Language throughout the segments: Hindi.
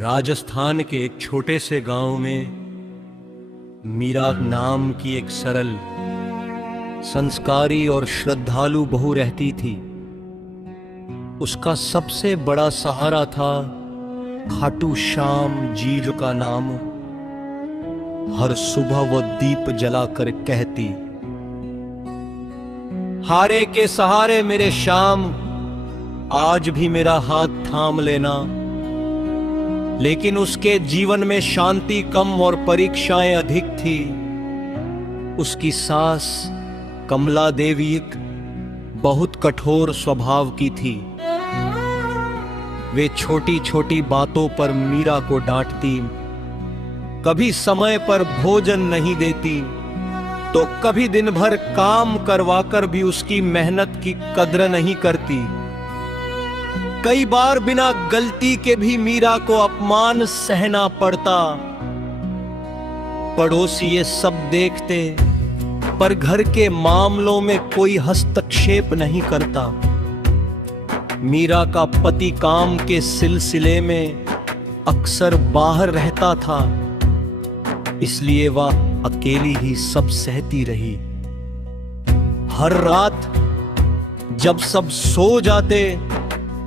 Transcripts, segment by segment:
राजस्थान के एक छोटे से गांव में मीरा नाम की एक सरल, संस्कारी और श्रद्धालु बहू रहती थी। उसका सबसे बड़ा सहारा था खाटू श्याम जी का नाम। हर सुबह वो दीप जलाकर कहती, हारे के सहारे मेरे श्याम, आज भी मेरा हाथ थाम लेना। लेकिन उसके जीवन में शांति कम और परीक्षाएं अधिक थी। उसकी सास कमला देवी एक बहुत कठोर स्वभाव की थी। वे छोटी छोटी बातों पर मीरा को डांटती, कभी समय पर भोजन नहीं देती, तो कभी दिन भर काम करवाकर भी उसकी मेहनत की कद्र नहीं करती। कई बार बिना गलती के भी मीरा को अपमान सहना पड़ता। पड़ोसी ये सब देखते, पर घर के मामलों में कोई हस्तक्षेप नहीं करता। मीरा का पति काम के सिलसिले में अक्सर बाहर रहता था, इसलिए वह अकेली ही सब सहती रही। हर रात जब सब सो जाते,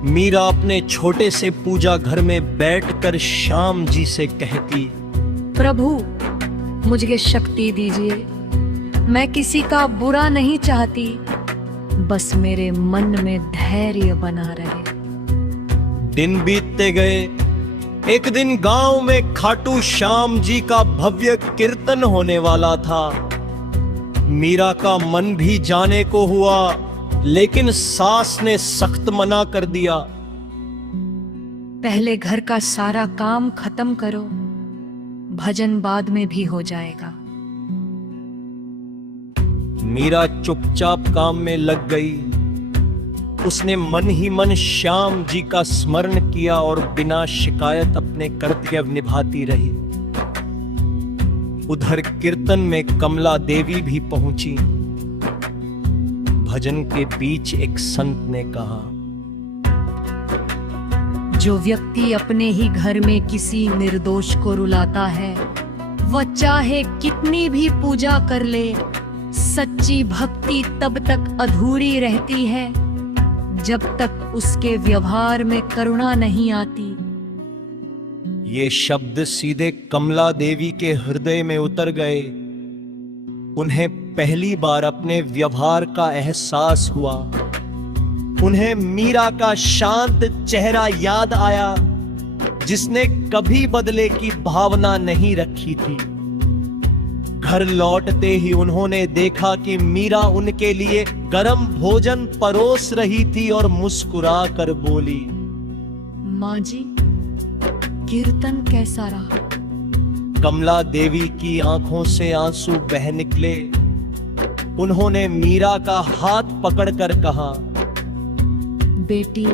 मीरा अपने छोटे से पूजा घर में बैठकर श्याम जी से कहती, प्रभु मुझे शक्ति दीजिए। मैं किसी का बुरा नहीं चाहती, बस मेरे मन में धैर्य बना रहे। दिन बीतते गए। एक दिन गांव में खाटू श्याम जी का भव्य कीर्तन होने वाला था। मीरा का मन भी जाने को हुआ, लेकिन सास ने सख्त मना कर दिया। पहले घर का सारा काम खत्म करो, भजन बाद में भी हो जाएगा। मीरा चुपचाप काम में लग गई। उसने मन ही मन श्याम जी का स्मरण किया और बिना शिकायत अपने कर्तव्य निभाती रही। उधर कीर्तन में कमला देवी भी पहुंची। भजन के बीच एक संत ने कहा, जो व्यक्ति अपने ही घर में किसी निर्दोष को रुलाता है, वह चाहे कितनी भी पूजा कर ले, सच्ची भक्ति तब तक अधूरी रहती है जब तक उसके व्यवहार में करुणा नहीं आती। ये शब्द सीधे कमला देवी के हृदय में उतर गए। उन्हें पहली बार अपने व्यवहार का एहसास हुआ। उन्हें मीरा का शांत चेहरा याद आया, जिसने कभी बदले की भावना नहीं रखी थी। घर लौटते ही उन्होंने देखा कि मीरा उनके लिए गरम भोजन परोस रही थी और मुस्कुरा कर बोली, माँ जी, कीर्तन कैसा रहा? कमला देवी की आंखों से आंसू बह निकले। उन्होंने मीरा का हाथ पकड़कर कहा, बेटी,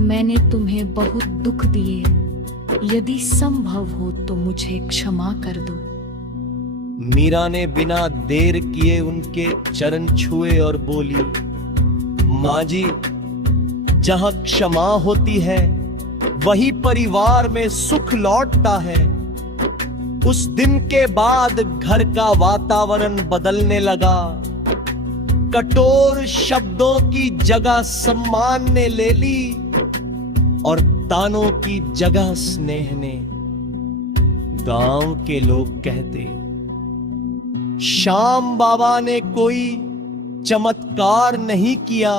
मैंने तुम्हें बहुत दुख दिए। यदि संभव हो तो मुझे क्षमा कर दो। मीरा ने बिना देर किए उनके चरण छुए और बोली, माँ जी, जहां क्षमा होती है वही परिवार में सुख लौटता है। उस दिन के बाद घर का वातावरण बदलने लगा। कठोर शब्दों की जगह सम्मान ने ले ली और तानों की जगह स्नेह ने। गांव के लोग कहते, श्याम बाबा ने कोई चमत्कार नहीं किया,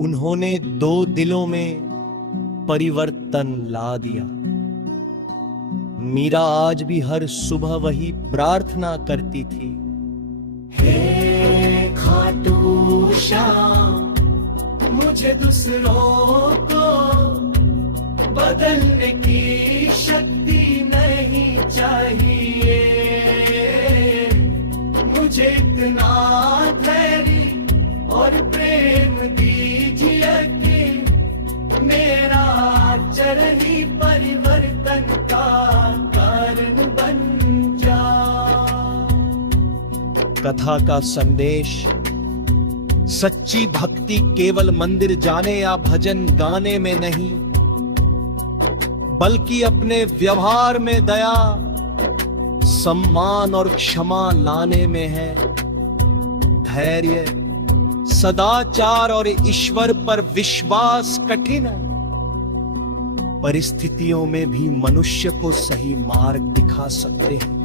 उन्होंने दो दिलों में परिवर्तन ला दिया। मीरा आज भी हर सुबह वही प्रार्थना करती थी, हे खाटू श्याम, मुझे दूसरों को बदलने की शक्ति नहीं चाहिए। मुझे इतना धैर्य और प्रेम दीजिए कि मेरा चरण ही परिवर्तन का कारण बन जा। कथा का संदेश, सच्ची भक्ति केवल मंदिर जाने या भजन गाने में नहीं, बल्कि अपने व्यवहार में दया, सम्मान और क्षमा लाने में है। धैर्य, सदाचार और ईश्वर पर विश्वास कठिन है, परिस्थितियों में भी मनुष्य को सही मार्ग दिखा सकते हैं।